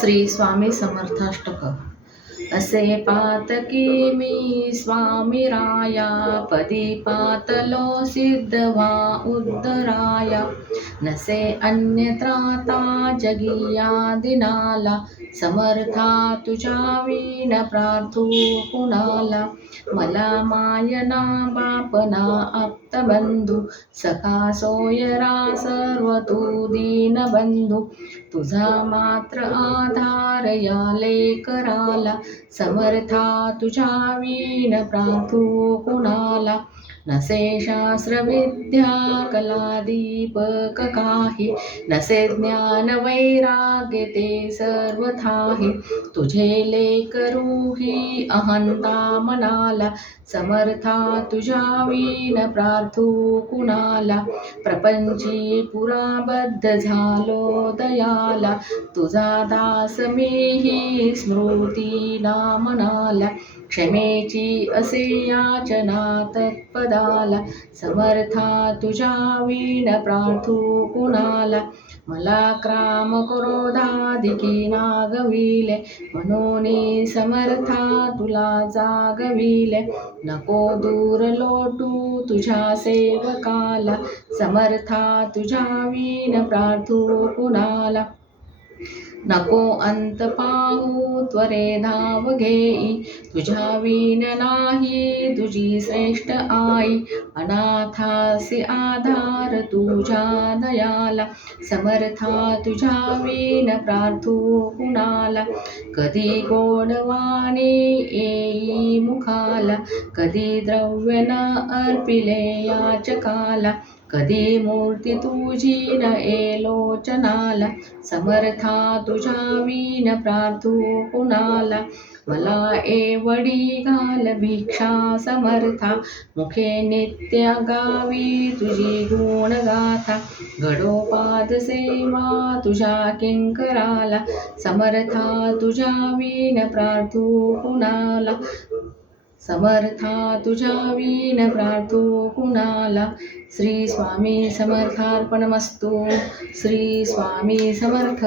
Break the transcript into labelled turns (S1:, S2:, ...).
S1: श्री स्वामी समर्थाष्टक. असे पातकी मी स्वामी राया पदी पातलो सिद्धवा उद्धराया. नसे अन्यत्राता जगिया दिनाला समर्था तुझ्या वीण प्रार्थू कुणाला. मला मायना बापना आप्तबंधू सखा सोयरा सर्व तू दीनबंधू. तुझा मात्र आधार या लेकराला समर्था तुझ्या वीण प्रार्थू कुणाला नसे शास्त्र विद्या काही नसे ज्ञान वैराग्य ते सर्वथाही। तुझे लेकरूही अहंता मनाला। समर्था तुझ्या वीण प्रार्थू कुणाला। प्रपंची पुराबद्ध झालो दयाला। तुझा दास मीही स्मृती नामनाला। क्षमेची असे याचना तत्पदाला समर्था तुझ्या वीण प्रार्थू कुणाला? मला क्राम क्रोधाधिकी नागविले म्हणून समर्था तुला जागविले. नको दूर लोटू तुझ्या सेवकाला समर्था तुझ्या वीण प्रार्थू कुणाला? नको अंत पाहू त्वरे धाव घेई. तुझ्या वीन नाही तुझी श्रेष्ठ आई. अनाथासी आधार तुझ्या दयाला. समर्था तुझ्या वीण प्रार्थू कुणाला? कधी गोडवाणी येई मुखाला? कधी द्रव्य न अर्पिले याचकाला? कधी मूर्ती तुझी न एलोचनाला समर्था तुझ्या वीन प्रार्थू कुणाला? मला एवढी घाल भिक्षा समर्था मुखे नित्य गावी तुझी गुणगाथा. गडोपाद सेवा तुझ्या किंकराला समर्था तुझ्या वीन प्रार्थू कुणाला? समर्था तुझ्या वीण प्रार्थो कुणाला? श्री स्वामी समर्थार्पणमस्तू. श्री स्वामी समर्थ.